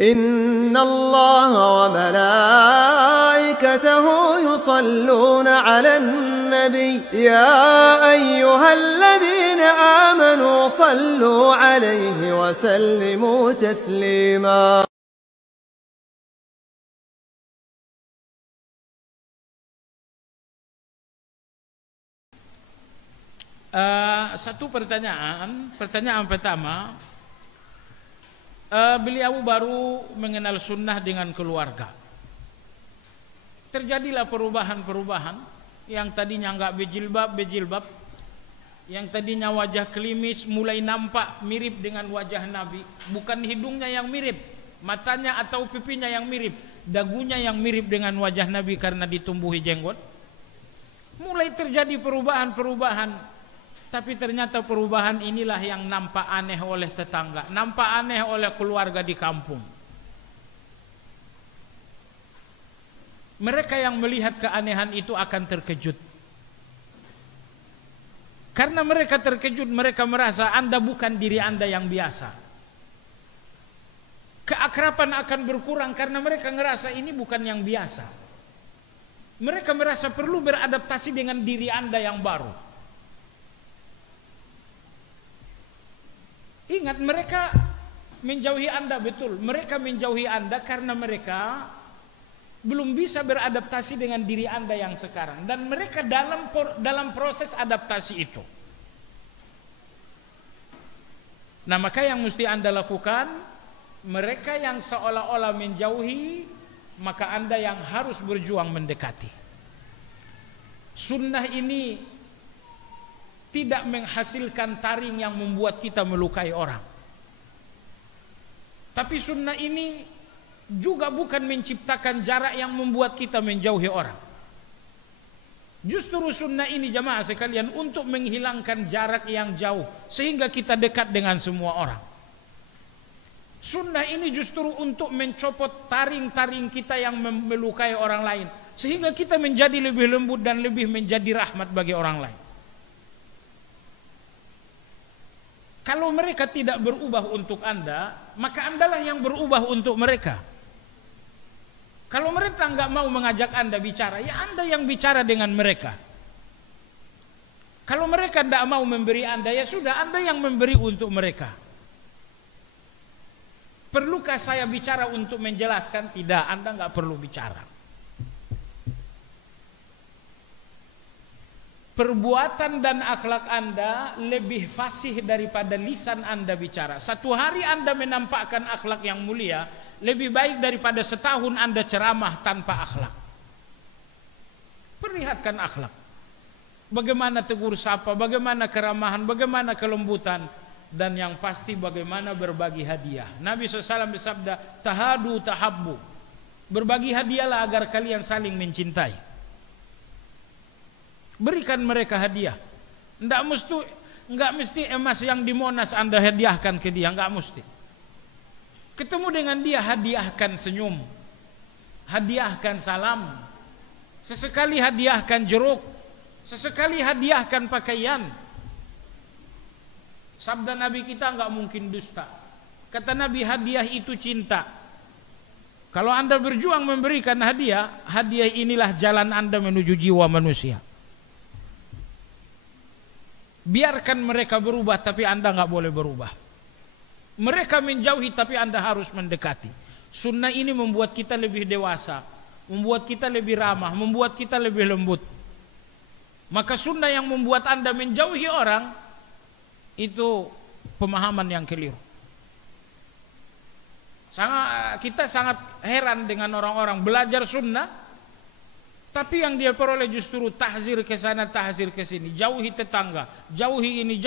إن الله وملائكته يصلون على النبي يا أيها الذين آمنوا صلوا عليه وسلموا تسليما. Satu pertanyaan pertama, beliau baru mengenal sunnah dengan keluarga. Terjadilah perubahan-perubahan, yang tadinya enggak berjilbab, yang tadinya wajah klimis mulai nampak mirip dengan wajah Nabi. Bukan hidungnya yang mirip, matanya atau pipinya yang mirip, dagunya yang mirip dengan wajah Nabi karena ditumbuhi jenggot. Mulai terjadi perubahan-perubahan. Tapi ternyata perubahan inilah yang nampak aneh oleh tetangga, nampak aneh oleh keluarga di kampung. Mereka yang melihat keanehan itu akan terkejut. Karena mereka terkejut, mereka merasa Anda bukan diri Anda yang biasa. Keakraban akan berkurang karena mereka ngerasa ini bukan yang biasa. Mereka merasa perlu beradaptasi dengan diri Anda yang baru. Ingat, mereka menjauhi Anda, betul. Mereka menjauhi Anda karena mereka belum bisa beradaptasi dengan diri Anda yang sekarang. Dan mereka dalam proses adaptasi itu. Nah, maka yang mesti Anda lakukan, mereka yang seolah-olah menjauhi, maka Anda yang harus berjuang mendekati. Sunnah ini tidak menghasilkan taring yang membuat kita melukai orang. Tapi sunnah ini juga bukan menciptakan jarak yang membuat kita menjauhi orang. Justru sunnah ini, jamaah sekalian, untuk menghilangkan jarak yang jauh sehingga kita dekat dengan semua orang. Sunnah ini justru untuk mencopot taring-taring kita yang melukai orang lain sehingga kita menjadi lebih lembut dan lebih menjadi rahmat bagi orang lain. Kalau mereka tidak berubah untuk Anda, maka Andalah yang berubah untuk mereka. Kalau mereka enggak mau mengajak Anda bicara, ya Anda yang bicara dengan mereka. Kalau mereka tidak mau memberi Anda, ya sudah, Anda yang memberi untuk mereka. Perlukah saya bicara untuk menjelaskan? Tidak, Anda enggak perlu bicara. Perbuatan dan akhlak Anda lebih fasih daripada lisan Anda bicara. Satu hari Anda menampakkan akhlak yang mulia lebih baik daripada setahun Anda ceramah tanpa akhlak. Perlihatkan akhlak. Bagaimana tegur sapa, bagaimana keramahan, bagaimana kelembutan, dan yang pasti bagaimana berbagi hadiah. Nabi SAW bersabda, tahadu tahabbu. Berbagi hadiahlah agar kalian saling mencintai. Berikan mereka hadiah. Enggak mesti emas yang di Monas Anda hadiahkan ke dia, enggak mesti. Ketemu dengan dia, hadiahkan senyum, hadiahkan salam, sesekali hadiahkan jeruk, sesekali hadiahkan pakaian. Sabda Nabi kita enggak mungkin dusta. Kata Nabi, hadiah itu cinta. Kalau Anda berjuang memberikan hadiah, hadiah inilah jalan Anda menuju jiwa manusia. Biarkan mereka berubah, tapi Anda enggak boleh berubah. Mereka menjauhi, tapi Anda harus mendekati. Sunnah ini membuat kita lebih dewasa, membuat kita lebih ramah, membuat kita lebih lembut. Maka sunnah yang membuat Anda menjauhi orang, itu pemahaman yang keliru. Kita sangat heran dengan orang-orang belajar sunnah, tapi yang dia peroleh justru tahzir ke sana, tahzir ke sini, jauhi tetangga, jauhi ini.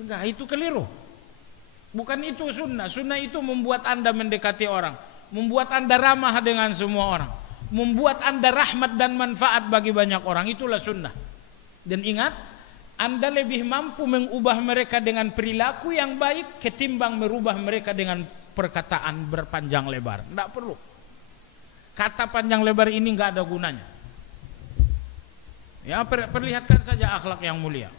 Enggak, itu keliru. Bukan itu sunnah. Sunnah itu membuat Anda mendekati orang, membuat Anda ramah dengan semua orang, membuat Anda rahmat dan manfaat bagi banyak orang. Itulah sunnah. Dan ingat, Anda lebih mampu mengubah mereka dengan perilaku yang baik ketimbang merubah mereka dengan perkataan berpanjang lebar. Tidak perlu. Kata panjang lebar ini enggak ada gunanya. Ya, perlihatkan saja akhlak yang mulia.